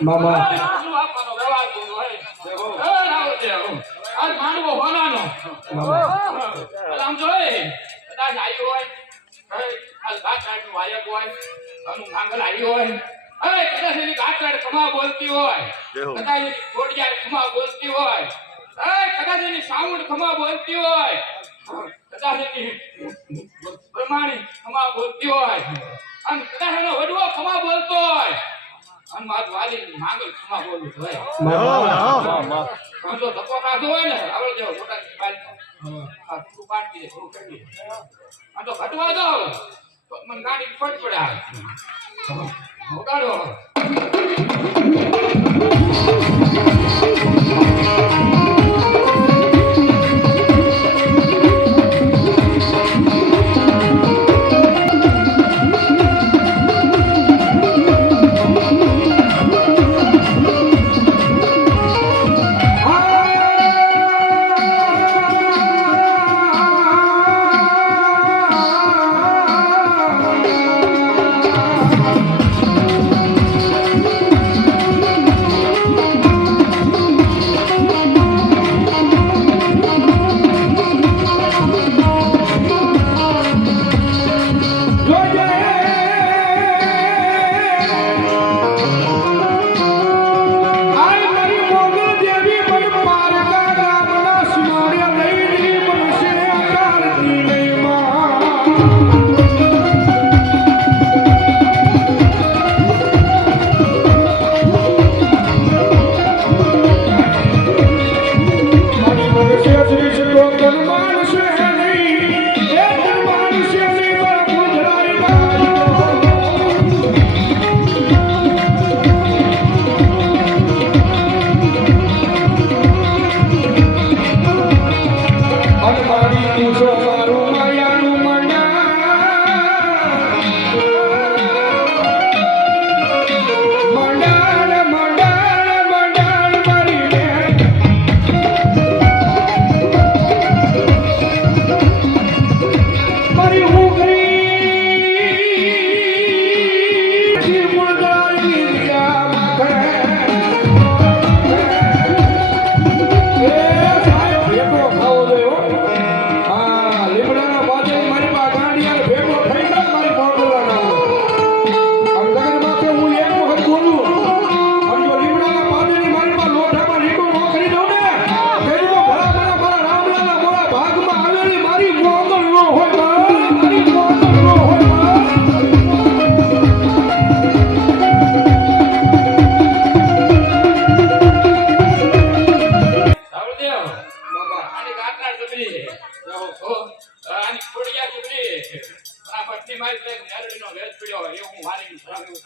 મામા આમ જોઈ કદાચ આવી હોય માંગલ આવી હોય કદાચ એની ગાંઠ ખમા બોલતી હોય કદાચ એની થોડિયાર ખમા બોલતી હોય કદાચ એની સાઉન્ડ ખમા બોલતી હોય કદાચ એની પ્રમાણી ખમા બોલતી હોય અને કદાચ એનો વડવો ખમા બોલતો હોય અને માર વાલી માંગલ ખમા બોલતો હોય જો ધક્કો કાઢો હોય ને આવડે જેવો મોટા આ તું પાટી દે થોડું કરી આ તો ઘટવા દો તો મને ગાડી ફટ પડાય મોગાડો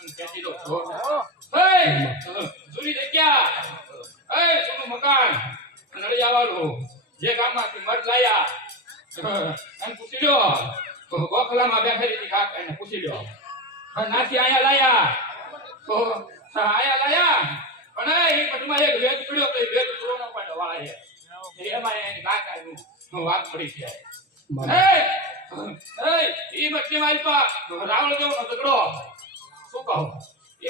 કેતી દો છો જૂની જગ્યા જૂનું મકાન નળિયાવાળું જે ગામમાંથી મધ લાયા એને પૂછી લ્યો ગોખલામાં બેઠેલી કાક એને પૂછી લ્યો નાથી અહીંયા લાયા તો અહીંયા લાયા પણ એ પટમાં એક વેદ પડ્યો તો વેદ પૂરોનો પણ વાળા છે એમાં એની કાકાનું વાત પડી છે એ મટકી માલપા રાવણ દેવનો ઝઘડો શું કહું એ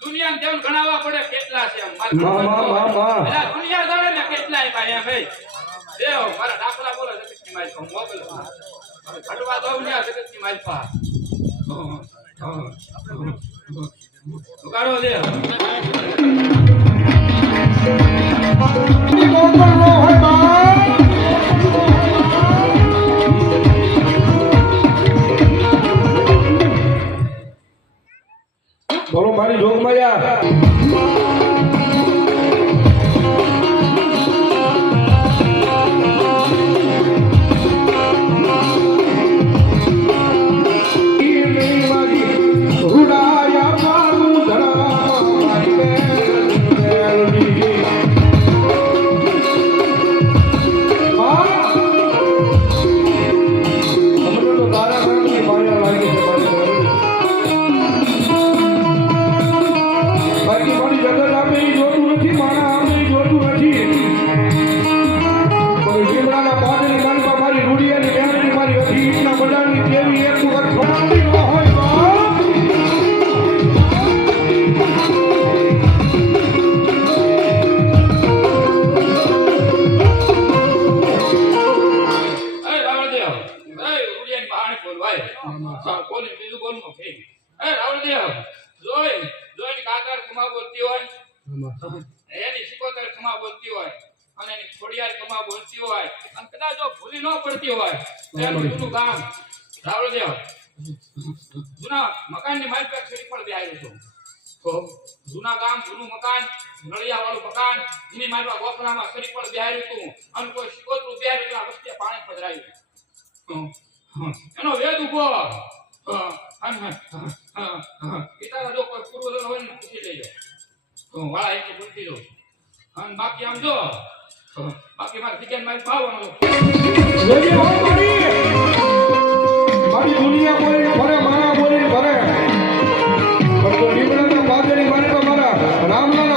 દુનિયા દેવ ગણાવવા પડે કેટલા છે દુનિયા જાણે ને કેટલાય ભાઈ ભાઈ દેવ મારા દાખલા બોલો જગતની માલ પર મોકલ ઘટવા દઉં ને જગતની માલ પર ઉગાડો દેવ બોલો મારી જોગમાયા બોલી બીજું બોલવું છે એ રાવણદેવ જોઈ કાતર ખમા બોલતી હોય એની સિકોતર ખમા બોલતી હોય અને એની ખોડિયાર ખમા બોલતી હોય અને કદાચ જો ભૂલી ન પડતી હોય એનું જૂનું ગામ રાવણદેવ જૂના મકાનની મારી પાસે શરીર પર બેહાયું હતું તો જૂના ગામ જૂનું મકાન નળિયા વાળું મકાન એની મારી પાસે ગોખલામાં શરીર પર બેહાયું હતું અને કોઈ સિકોતરું બેહાયું હતું આ વચ્ચે પાણી પધરાયું એનો વેદ ઉભો પિતાના જો કોઈ પૂર્વજન હોય ને પૂછી લેજો તો વાળા એટલે પૂછી લો અને બાકી આમ જો બાકી મારે જગ્યાને મારી ભાવવાનો મારી દુનિયા બોલીને ભરે મારા બોલીને ભરે પણ તો લીમડાના પાદરી મારી તો મારા રામલાલ